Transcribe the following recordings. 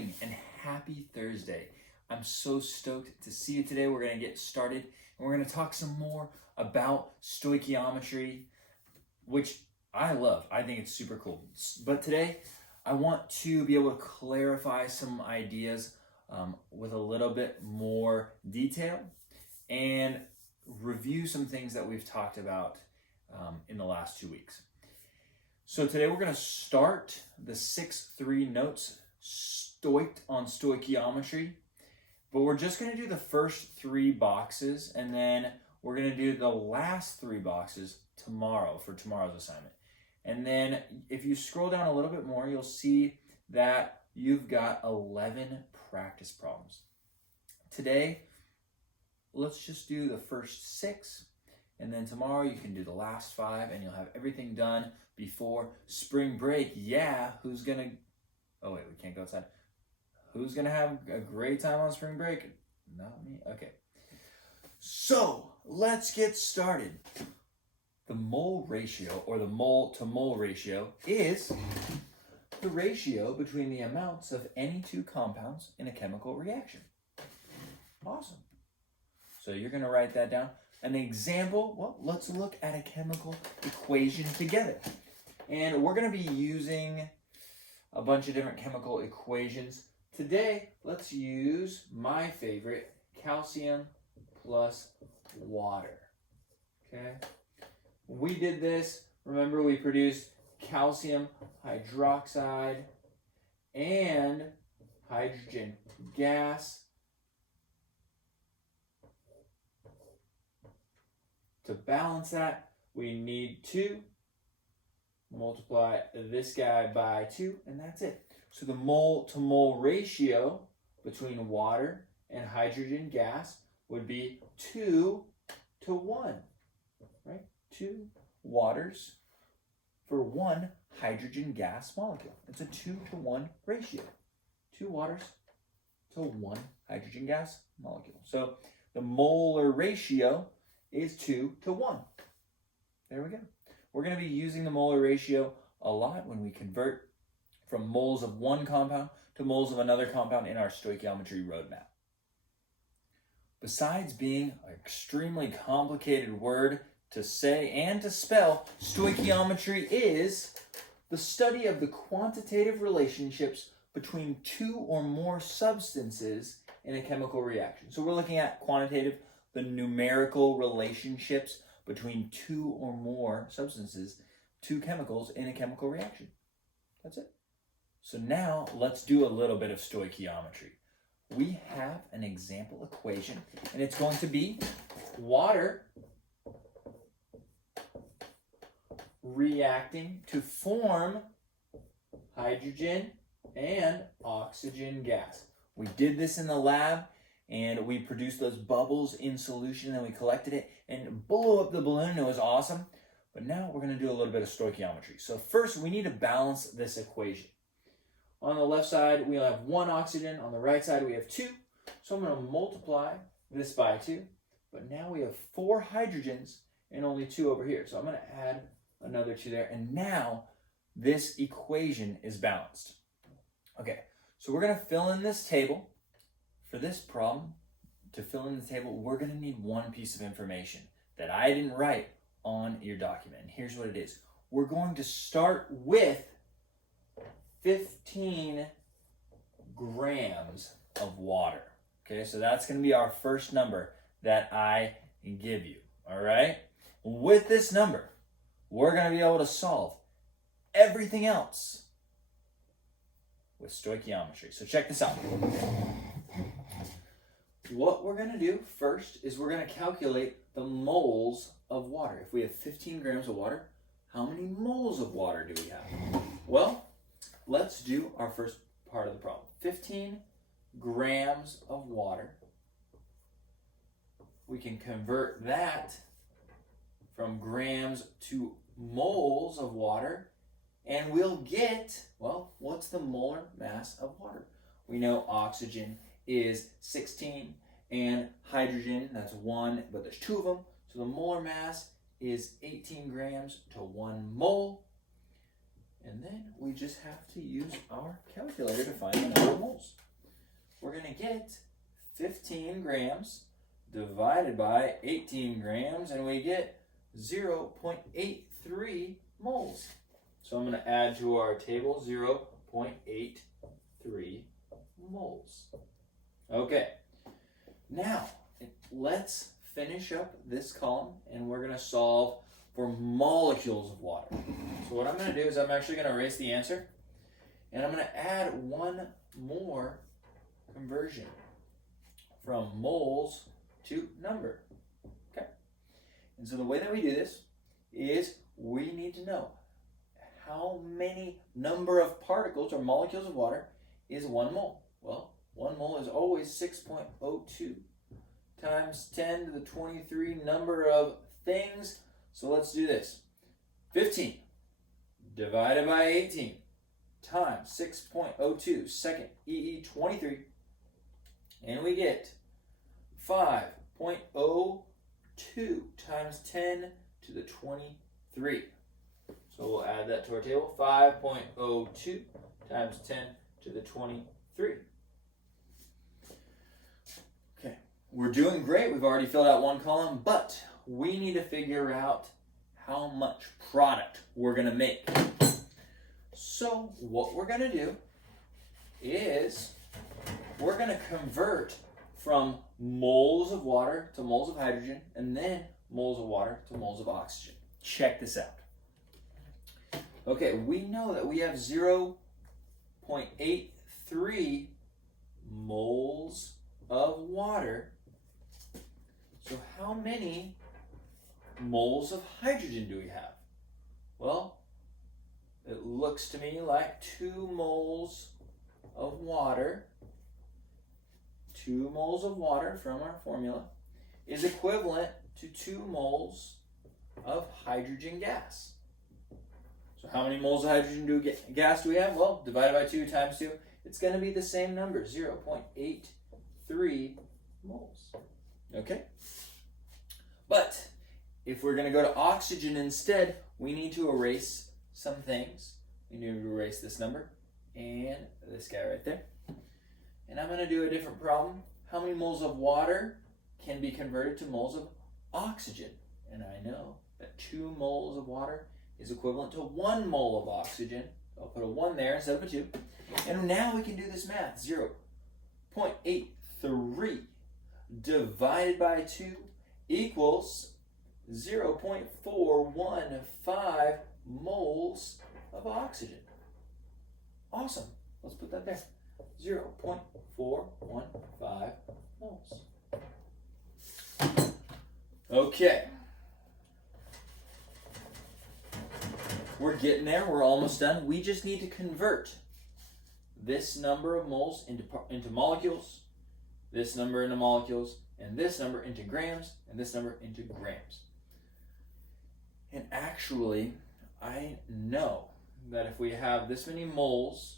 morning and happy Thursday. I'm so stoked to see you today. We're going to get started and we're going to talk some more about stoichiometry, which I love. I think it's super cool. But today I want to be able to clarify some ideas with a little bit more detail and review some things that we've talked about in the last 2 weeks. So today we're going to start the 6-3 notes on stoichiometry, but we're just going to do the first 3 boxes and then we're going to do the last 3 boxes tomorrow for tomorrow's assignment. And then if you scroll down a little bit more, you'll see that you've got 11 practice problems. Today, let's just do the first 6, and then tomorrow you can do the last 5 and you'll have everything done before spring break. Yeah, who's gonna, oh wait, we can't go outside. Who's gonna have a great time on spring break? Not me, okay. So, let's get started. The mole ratio, or the mole to mole ratio, is the ratio between the amounts of any 2 compounds in a chemical reaction. Awesome. So you're gonna write that down. An example, well, let's look at a chemical equation together. And we're going to be using a bunch of different chemical equations. Today, let's use my favorite, calcium plus water. Okay? We did this. Remember, we produced calcium hydroxide and hydrogen gas. To balance that, we need to multiply this guy by 2, and that's it. So the mole to mole ratio between water and hydrogen gas would be 2 to 1, right? 2 waters for 1 hydrogen gas molecule. It's a 2 to 1 ratio. 2 waters to 1 hydrogen gas molecule. So the molar ratio is 2 to 1. There we go. We're going to be using the molar ratio a lot when we convert from moles of one compound to moles of another compound in our stoichiometry roadmap. Besides being an extremely complicated word to say and to spell, stoichiometry is the study of the quantitative relationships between 2 or more substances in a chemical reaction. So we're looking at quantitative, the numerical relationships between 2 or more substances, 2 chemicals in a chemical reaction. That's it. So now let's do a little bit of stoichiometry. We have an example equation, and it's going to be water reacting to form hydrogen and oxygen gas. We did this in the lab, and we produced those bubbles in solution, and we collected it and blew up the balloon. It was awesome. But now we're going to do a little bit of stoichiometry. So first, we need to balance this equation. On the left side, we have 1 oxygen. On the right side, we have 2. So I'm going to multiply this by 2. But now we have 4 hydrogens and only 2 over here. So I'm going to add another 2 there. And now this equation is balanced. Okay, so we're going to fill in this table. For this problem, to fill in the table, we're going to need one piece of information that I didn't write on your document. And here's what it is. We're going to start with 15 grams of water. Okay, so that's going to be our first number that I give you. All right? With this number, we're going to be able to solve everything else with stoichiometry. So check this out. What we're going to do first is we're going to calculate the moles of water. If we have 15 grams of water, how many moles of water do we have? Well, let's do our first part of the problem. 15 grams of water. We can convert that from grams to moles of water, and we'll get, well, what's the molar mass of water? We know oxygen is 16, and hydrogen, that's 1, but there's 2 of them. So the molar mass is 18 grams to 1 mole. And then we just have to use our calculator to find the number of moles. We're going to get 15 grams divided by 18 grams, and we get 0.83 moles. So I'm going to add to our table 0.83 moles. Okay, now let's finish up this column, and we're going to solve for molecules of water. So what I'm going to do is I'm actually going to erase the answer, and I'm going to add one more conversion from moles to number. Okay, and so the way that we do this is we need to know how many number of particles or molecules of water is 1 mole. Well, 1 mole is always 6.02 times 10 to the 23 number of things. So let's do this. 15 divided by 18 times 6.02, second EE 23, and we get 5.02 times 10 to the 23. So we'll add that to our table. 5.02 times 10 to the 23. Okay, we're doing great. We've already filled out one column, but we need to figure out how much product we're going to make. So what we're going to do is we're going to convert from moles of water to moles of hydrogen, and then moles of water to moles of oxygen. Check this out. Okay, we know that we have 0.83 moles of water. So how many moles of hydrogen do we have? Well, it looks to me like 2 moles of water. 2 moles of water from our formula is equivalent to 2 moles of hydrogen gas. So how many moles of hydrogen gas do we have? Well, divided by 2 times 2, it's going to be the same number, 0.83 moles. Okay? But if we're going to go to oxygen instead, we need to erase some things. We need to erase this number and this guy right there. And I'm going to do a different problem. How many moles of water can be converted to moles of oxygen? And I know that 2 moles of water is equivalent to 1 mole of oxygen. I'll put a 1 there instead of a 2. And now we can do this math. 0.83 divided by 2 equals 0.415 moles of oxygen. Awesome. Let's put that there. 0.415 moles. Okay. We're getting there. We're almost done. We just need to convert this number of moles into molecules, this number into molecules, and this number into grams, and this number into grams. And actually, I know that if we have this many moles,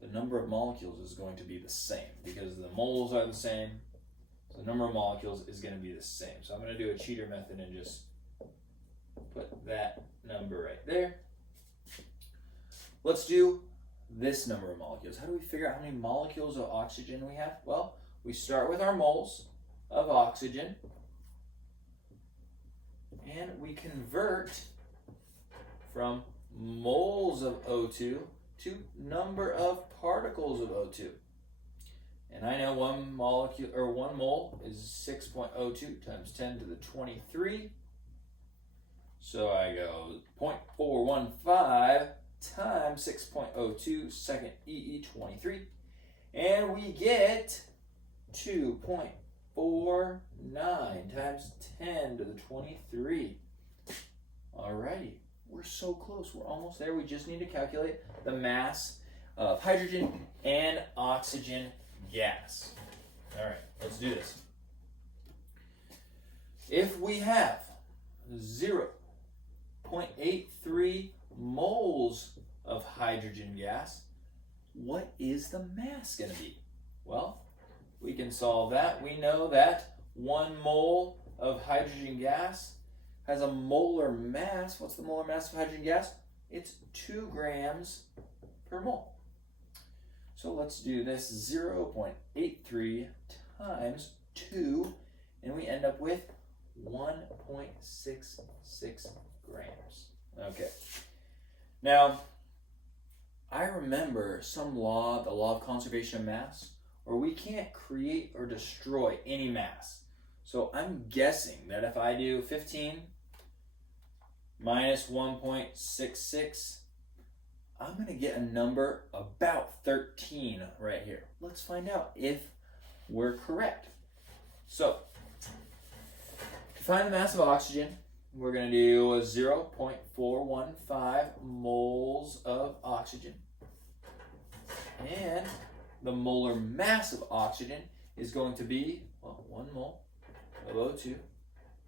the number of molecules is going to be the same because the moles are the same. So the number of molecules is going to be the same. So I'm going to do a cheater method and just put that number right there. Let's do this number of molecules. How do we figure out how many molecules of oxygen we have? Well, we start with our moles of oxygen, and we convert from moles of O2 to number of particles of O2. And I know 1 molecule or 1 mole is 6.02 times 10 to the 23. So I go 0.415 times 6.02 second EE23, and we get 2.49 times 10 to the 23. Alrighty, we're so close. We're almost there. We just need to calculate the mass of hydrogen and oxygen gas. Alright, let's do this. If we have 0.83 moles of hydrogen gas, what is the mass going to be? Well, we can solve that. We know that 1 mole of hydrogen gas has a molar mass. What's the molar mass of hydrogen gas? it's 2 grams per mole. So let's do this 0.83 times 2, and we end up with 1.66 grams. Okay. Now, I remember some law, the law of conservation of mass, where we can't create or destroy any mass. So I'm guessing that if I do 15 minus 1.66, I'm going to get a number about 13 right here. Let's find out if we're correct. So, to find the mass of oxygen, we're going to do 0.415 moles of oxygen. And the molar mass of oxygen is going to be, well, 1 mole of O2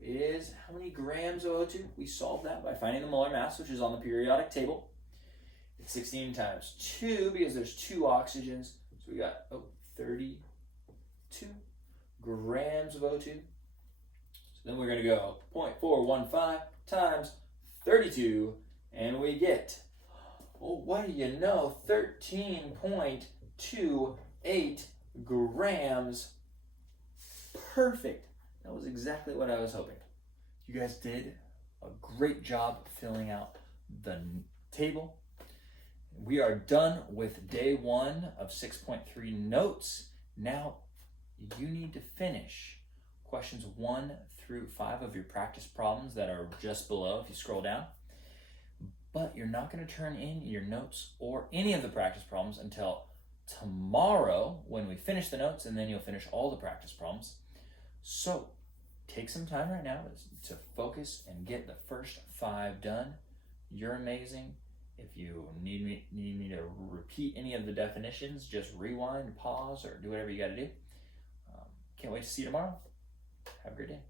is how many grams of O2? We solved that by finding the molar mass, which is on the periodic table. It's 16 times 2 because there's 2 oxygens. So we got 32 grams of O2. So then we're going to go 0.415 times 32, and we get, well, what do you know, 13.28 grams. Perfect. That was exactly what I was hoping. You guys did a great job filling out the table. We are done with day 1 of 6.3 notes. Now you need to finish questions 1 through 5 of your practice problems that are just below if you scroll down. But you're not going to turn in your notes or any of the practice problems until tomorrow when we finish the notes, and then you'll finish all the practice problems. So take some time right now to focus and get the first 5 done. You're amazing. If you need me to repeat any of the definitions, just rewind, pause, or do whatever you got to do. Can't wait to see you tomorrow. Have a great day.